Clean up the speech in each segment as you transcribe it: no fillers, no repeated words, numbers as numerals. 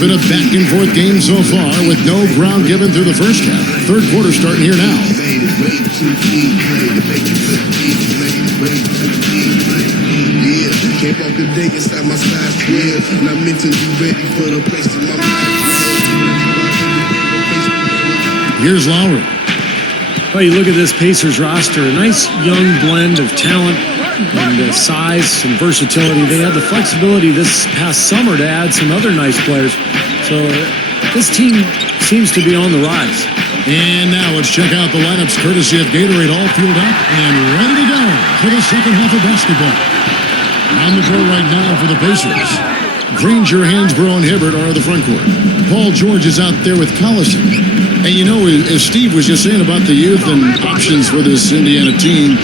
been a back-and-forth game so far with no ground given through the first half. Third quarter starting here now. Here's Lowry. Well, you look at this Pacers roster, a nice young blend of talent and size and versatility. They had the flexibility this past summer to add some other nice players. So this team seems to be on the rise. And now let's check out the lineups courtesy of Gatorade, all fueled up and ready to go for the second half of basketball. On the floor right now for the Pacers. Granger, Hansbrough, and Hibbert are the front court. Paul George is out there with Collison. And you know, as Steve was just saying about the youth and options for this Indiana team,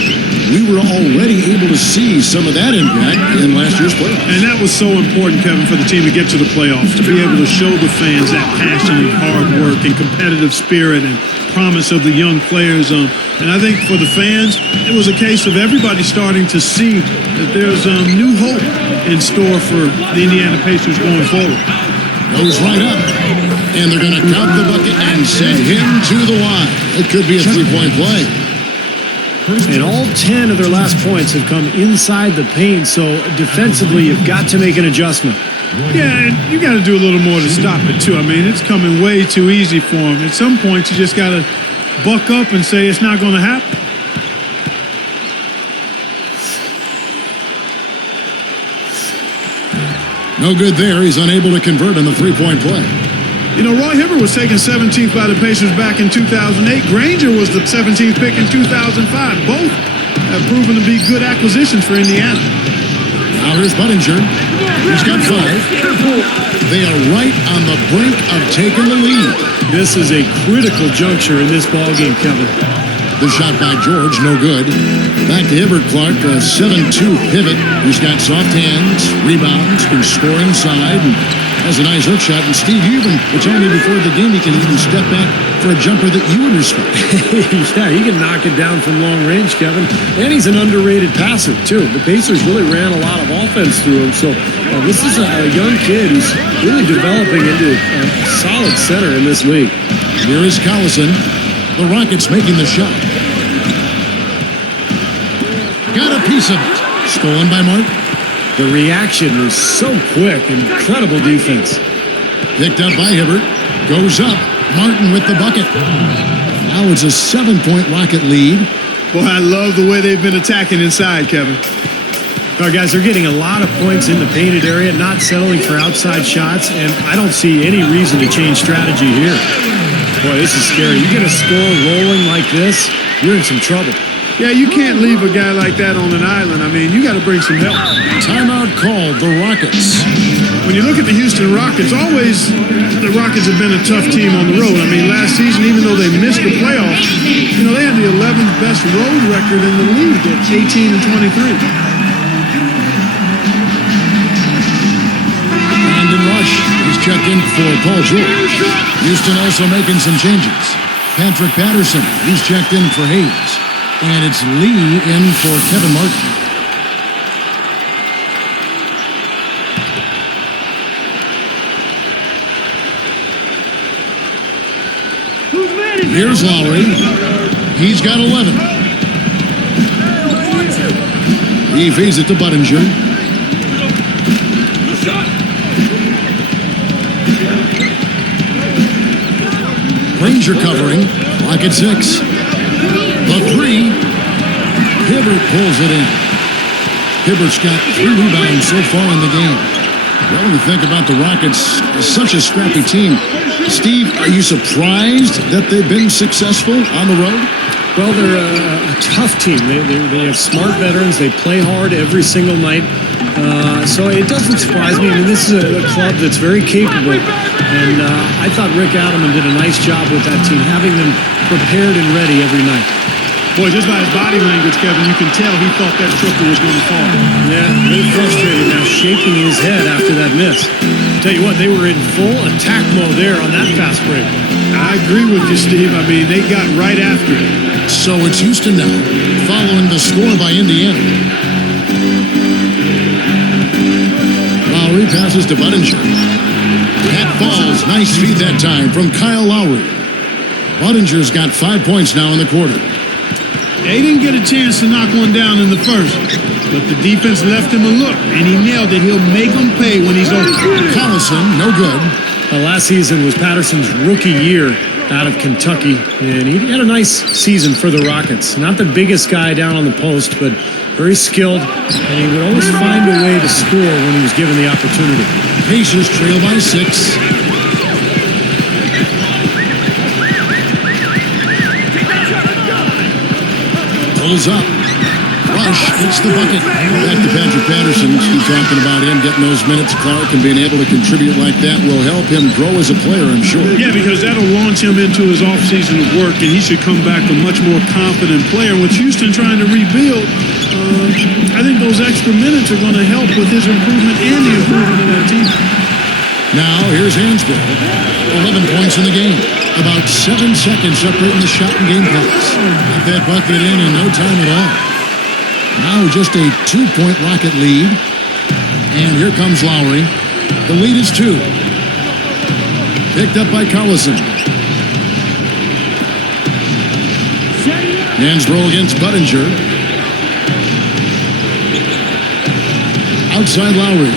we were already able to see some of that impact in last year's playoffs. And that was so important, Kevin, for the team to get to the playoffs, to be able to show the fans that passion and hard work and competitive spirit and promise of the young players. And I think for the fans, it was a case of everybody starting to see that there's new hope in store for the Indiana Pacers going forward. Goes right up, and they're going to count the bucket and send him to the line. It could be a three-point play. And all 10 of their last points have come inside the paint, so defensively you've got to make an adjustment. Yeah, and you got to do a little more to stop it, too. I mean, it's coming way too easy for them. At some point, you just got to buck up and say it's not going to happen. No good there. He's unable to convert on the three-point play. You know, Roy Hibbert was taken 17th by the Pacers back in 2008. Granger was the 17th pick in 2005. Both have proven to be good acquisitions for Indiana. Now here's Budinger. He's got 5. They are right on the brink of taking the lead. This is a critical juncture in this ballgame, Kevin. The shot by George, no good. Back to Hibbert, Clark, a 7-2 pivot. He's got soft hands, rebounds, can score inside, and has a nice hook shot. And Steve, you even told me before the game he can even step back for a jumper that you would respect. Yeah, he can knock it down from long range, Kevin. And he's an underrated passer, too. The Pacers really ran a lot of offense through him. So this is a young kid who's really developing into a solid center in this league. Here is Collison. The Rockets making the shot. Got a piece of it. Stolen by Martin. The reaction was so quick. Incredible defense. Picked up by Hibbert. Goes up. Martin with the bucket. Now it's a 7-point Rocket lead. Boy, I love the way they've been attacking inside, Kevin. All right, guys, they're getting a lot of points in the painted area, not settling for outside shots, and I don't see any reason to change strategy here. Boy, this is scary. You get a score rolling like this, you're in some trouble. Yeah, you can't leave a guy like that on an island. I mean, you got to bring some help. Timeout called, the Rockets. When you look at the Houston Rockets, always the Rockets have been a tough team on the road. I mean, last season, even though they missed the playoffs, you know, they had the 11th best road record in the league at 18-23. Brandon Rush is checked in for Paul George. Houston also making some changes. Patrick Patterson, he's checked in for Hayes. And it's Lee in for Kevin Martin. Here's Lowry. He's got 11. He feeds it to Budinger. Granger covering. Clock at 6. The 3. Hibbert pulls it in. Hibbert's got 3 rebounds so far in the game. Well, when you think about the Rockets, such a scrappy team. Steve, are you surprised that they've been successful on the road? Well, they're a tough team. They have smart veterans. They play hard every single night. So it doesn't surprise me. I mean, this is a club that's very capable. And I thought Rick Adelman did a nice job with that team, having them prepared and ready every night. Boy, just by his body language, Kevin, you can tell he thought that triple was going to fall. Yeah, a little frustrated now, shaking his head after that miss. Tell you what, they were in full attack mode there on that fast break. I agree with you, Steve. I mean, they got right after it. So it's Houston now, following the score by Indiana. Lowry passes to Budinger. That falls. Nice feed that time from Kyle Lowry. Buddinger's got 5 points now in the quarter. They didn't get a chance to knock one down in the first, but the defense left him a look, and he nailed it. He'll make them pay when he's open. Collison, no good. Last season was Patterson's rookie year out of Kentucky, and he had a nice season for the Rockets. Not the biggest guy down on the post, but very skilled, and he would always find a way to score when he was given the opportunity. Pacers trail by 6. Pulls up. Rush hits the bucket. Back to Patrick Patterson. Keep talking about him getting those minutes, Clark, and being able to contribute like that will help him grow as a player, I'm sure. Yeah, because that'll launch him into his offseason of work, and he should come back a much more confident player. With Houston trying to rebuild, I think those extra minutes are going to help with his improvement and the improvement of that team. Now, here's Hansbrough. 11 points in the game. About 7 seconds separating the shot and game clocks. Got that bucket in no time at all. Now just a 2-point Rocket lead. And here comes Lowry. The lead is 2. Picked up by Collison. Hansbrough against Budinger. Outside Lowry.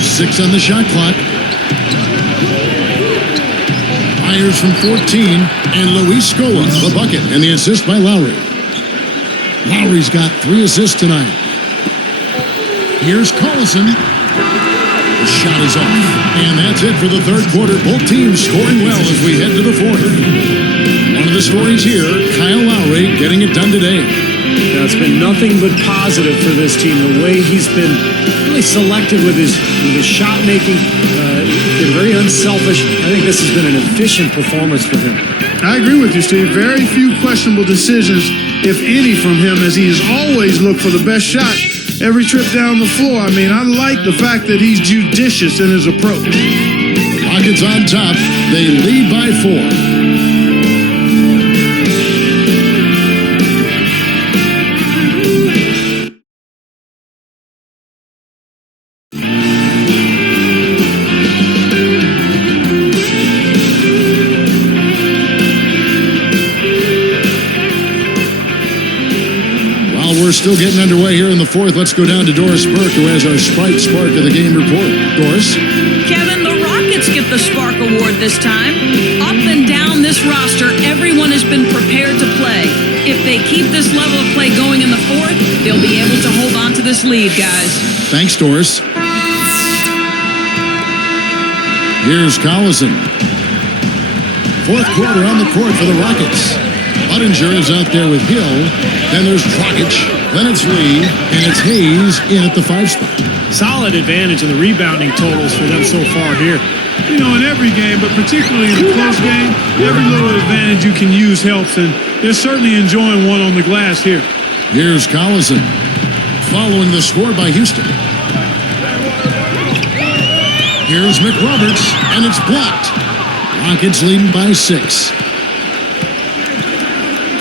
6 on the shot clock. Myers from 14. And Luis Scola, the bucket, and the assist by Lowry. Lowry's got 3 assists tonight. Here's Collison. The shot is off. And that's it for the third quarter. Both teams scoring well as we head to the fourth. One of the stories here, Kyle Lowry getting it done today. Now, it's been nothing but positive for this team. The way he's been really selective with his shot making, been very unselfish. I think this has been an efficient performance for him. I agree with you, Steve. Very few questionable decisions, if any, from him, as he has always looked for the best shot every trip down the floor. I mean, I like the fact that he's judicious in his approach. Rockets on top. They lead by 4. We're still getting underway here in the fourth. Let's go down to Doris Burke, who has our Sprite Spark of the Game report. Doris? Kevin, the Rockets get the Spark Award this time. Up and down this roster, everyone has been prepared to play. If they keep this level of play going in the fourth, they'll be able to hold on to this lead, guys. Thanks, Doris. Here's Collison. Fourth quarter on the court for the Rockets. Budinger is out there with Hill. Then there's Dragic. Then it's Lee. And it's Hayes in at the 5 spot. Solid advantage in the rebounding totals for them so far here. You know, in every game, but particularly in a close game, every little advantage you can use helps, and they're certainly enjoying one on the glass here. Here's Collison. Following the score by Houston. Here's McRoberts, and it's blocked. Rockets leading by 6.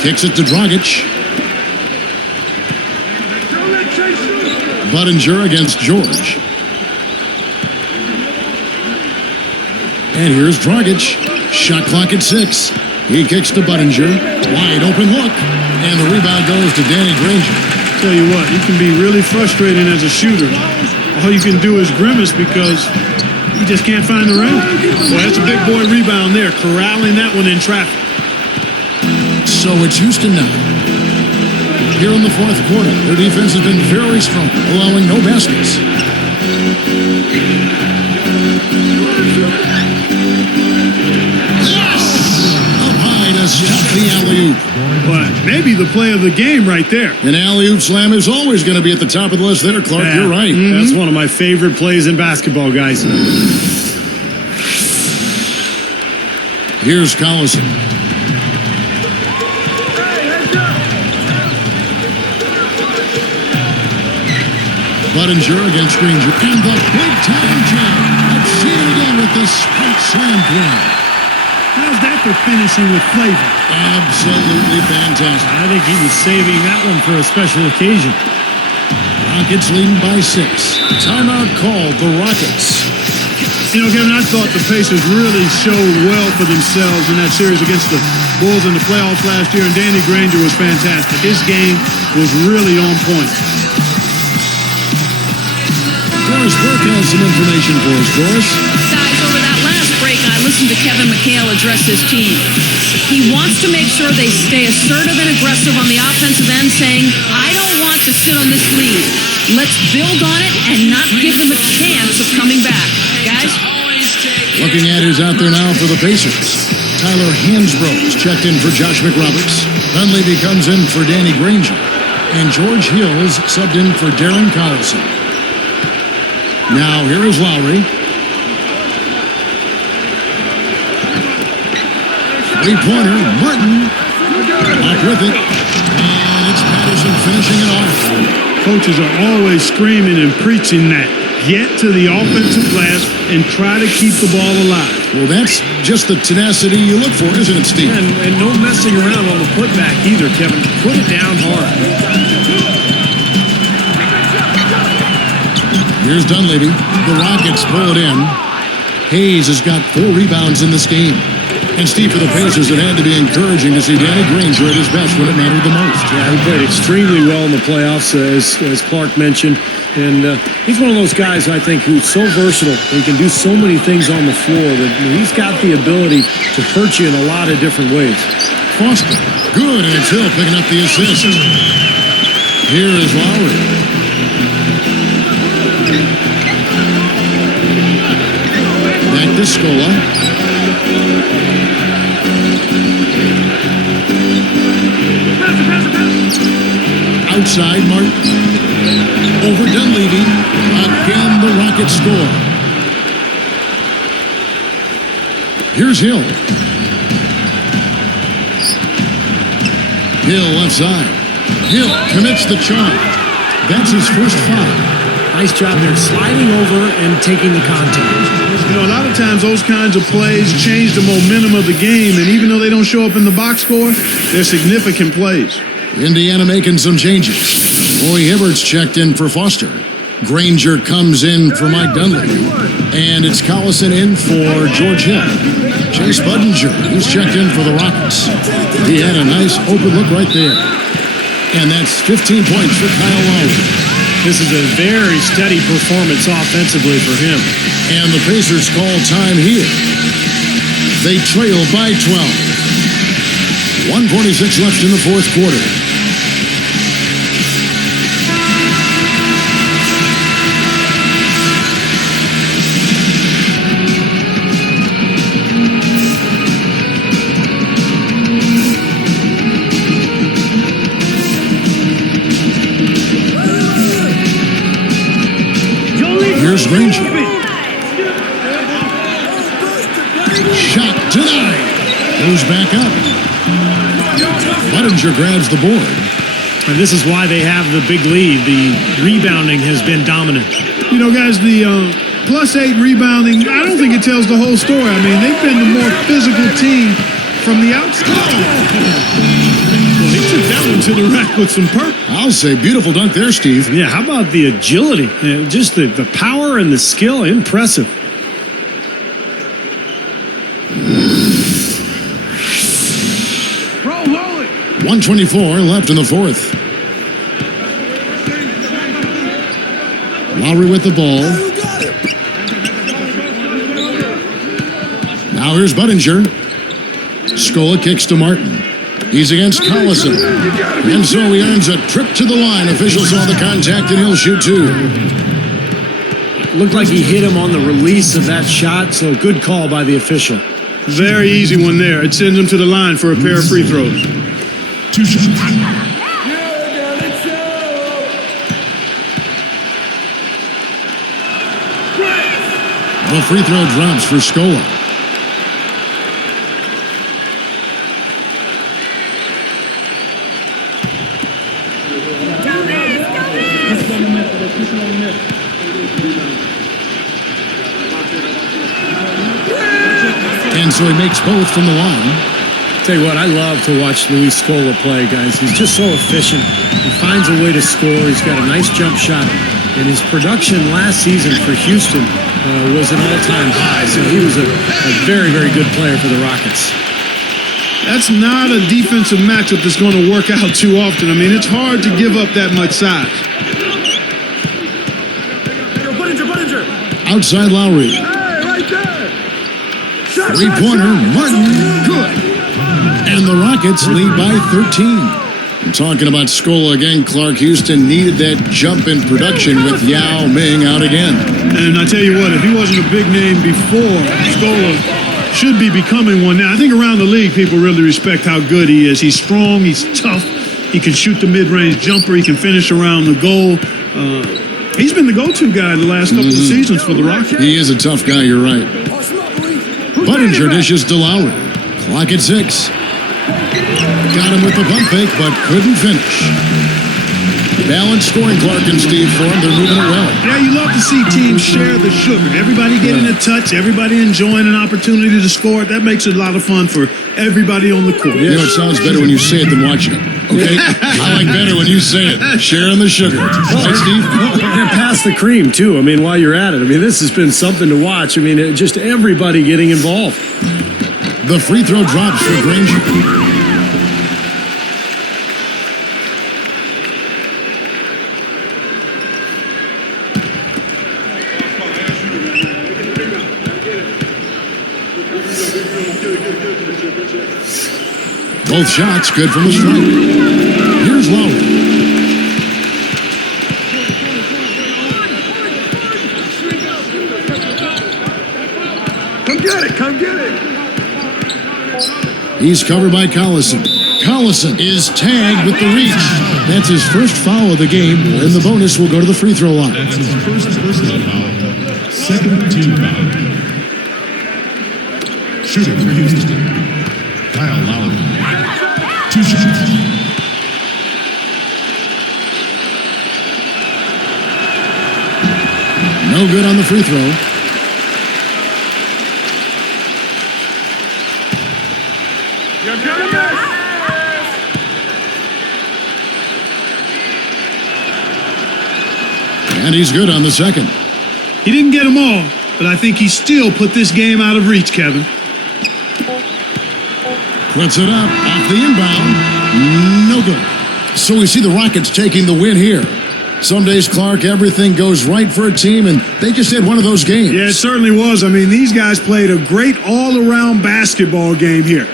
Kicks it to Dragic. Budinger against George. And here's Dragic. Shot clock at 6. He kicks to Budinger. Wide open look. And the rebound goes to Danny Granger. Tell you what, you can be really frustrating as a shooter. All you can do is grimace because you just can't find the rim. Well, that's a big boy rebound there, corralling that one in traffic. So it's Houston now. Here in the fourth quarter, their defense has been very strong, allowing no baskets. Yes! Up high to stop the alley-oop. But maybe the play of the game right there. An alley-oop slam is always going to be at the top of the list there, Clark. Yeah. You're right. That's one of my favorite plays in basketball, guys. Here's Collison. Budinger against Granger. And the big-time jam. Let's see it again with the spike slam play. How's that for finishing with flavor? Absolutely fantastic. I think he was saving that one for a special occasion. Rockets leading by 6. Timeout called the Rockets. You know, Kevin, I thought the Pacers really showed well for themselves in that series against the Bulls in the playoffs last year, and Danny Granger was fantastic. His game was really on point. Doris Burke has some information for us, Doris. Guys, over that last break, I listened to Kevin McHale address his team. He wants to make sure they stay assertive and aggressive on the offensive end, saying, I don't want to sit on this lead. Let's build on it and not give them a chance of coming back. Guys? Looking at who's out there now for the Pacers. Tyler Hansbrough's checked in for Josh McRoberts. Dunleavy comes in for Danny Granger. And George Hill's subbed in for Darren Collison. Now here is Lowry. Three-pointer, Martin. Up with it. And it's Patterson finishing it off. Coaches are always screaming and preaching that. Get to the offensive glass and try to keep the ball alive. Well, that's just the tenacity you look for, isn't it, Steve? And no messing around on the putback either, Kevin. Put it down hard. Here's Dunleavy. The Rockets pull it in. Hayes has got 4 rebounds in this game. And Steve, for the Pacers, it had to be encouraging to see Danny Granger at his best when it mattered the most. Yeah, he played extremely well in the playoffs, as Clark mentioned. And he's one of those guys, I think, who's so versatile. He can do so many things on the floor that he's got the ability to hurt you in a lot of different ways. Foster, good, and it's Hill picking up the assist. Here is Lowry. Back to Scola. Outside, Martin. Over Dunleavy. Again, the Rockets score. Here's Hill. Hill left side. Hill commits the charge. That's his first foul. Nice job there, sliding over and taking the contact. You know, a lot of times those kinds of plays change the momentum of the game, and even though they don't show up in the box score, they're significant plays. Indiana making some changes. Roy Hibbert's checked in for Foster. Granger comes in for Mike Dunleavy. And it's Collison in for George Hill. Chase Budinger, he's checked in for the Rockets. He had a nice open look right there. And that's 15 points for Kyle Lowry. This is a very steady performance offensively for him. And the Pacers call time here. They trail by 12. 1:46 left in the fourth quarter. Here's Granger. Shot denied. Goes back up. Budinger grabs the board. And this is why they have the big lead. The rebounding has been dominant. You know, guys, the +8 rebounding, I don't think it tells the whole story. I mean, they've been the more physical team from the outside. Well, he took that one to the rack with some purpose. I'll say beautiful dunk there, Steve. Yeah, how about the agility? Just the power and the skill, impressive. Roll, roll it. 1:24 left in the fourth. Lowry with the ball. Now here's Budinger. Scola kicks to Martin. He's against Collison. And so he earns a trip to the line. Officials saw the contact and he'll shoot two. Looked like he hit him on the release of that shot, so good call by the official. Very easy one there. It sends him to the line for a pair of free throws. 2 shots. The free throw drops for Scola. And so he makes both from the line. Tell you what, I love to watch Luis Scola play, guys. He's just so efficient. He finds a way to score. He's got a nice jump shot. And his production last season for Houston was an all-time high. So he was a very, very good player for the Rockets. That's not a defensive matchup that's going to work out too often. I mean, it's hard to give up that much size. Outside Lowry. Three-pointer, Martin, good. And the Rockets lead by 13. I'm talking about Scola again. Clark, Houston needed that jump in production with Yao Ming out again. And I tell you what, if he wasn't a big name before, Scola should be becoming one now. I think around the league, people really respect how good he is. He's strong, he's tough, he can shoot the mid-range jumper, he can finish around the goal. He's been the go-to guy the last couple of seasons for the Rockets. He is a tough guy, you're right. Buttinger dishes to Lowry. Clock at 6. Got him with the pump fake, but couldn't finish. Balanced scoring, Clark and Steve, for him. They're moving it well. Yeah, you love to see teams share the sugar. Everybody getting a touch, everybody enjoying an opportunity to score. That makes it a lot of fun for everybody on the court. You know, it sounds better when you say it than watching it. Okay? I like better when you say it. Sharing the sugar. Right, Steve? And pass the cream, too. I mean, while you're at it. I mean, this has been something to watch. I mean, just everybody getting involved. The free throw drops for Granger. Both shots good from the stripe. Here's Lowry. Come get it, come get it. He's covered by Collison. Collison is tagged with the reach. That's his first foul of the game, and the bonus will go to the free throw line. That's his first personal foul. Second team foul. Shooting for Houston, Kyle Lowry. 2 shots. No good on the free throw. And he's good on the second. He didn't get them all, but I think he still put this game out of reach, Kevin. Puts it up off the inbound. No good. So we see the Rockets taking the win here. Some days, Clark, everything goes right for a team, and they just had one of those games. Yeah, it certainly was. I mean, these guys played a great all-around basketball game here.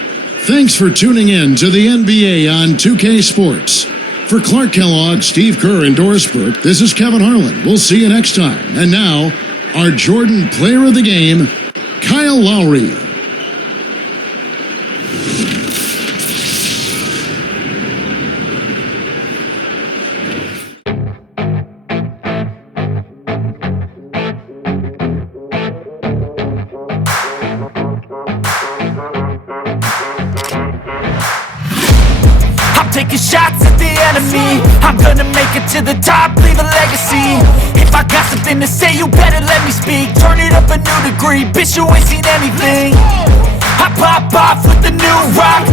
Thanks for tuning in to the NBA on 2K Sports. For Clark Kellogg, Steve Kerr, and Doris Burke, this is Kevin Harlan. We'll see you next time. And now, our Jordan Player of the Game, Kyle Lowry. Taking shots at the enemy. I'm gonna make it to the top, leave a legacy. If I got something to say, you better let me speak. Turn it up a new degree, bitch, you ain't seen anything. I pop off with the new rock.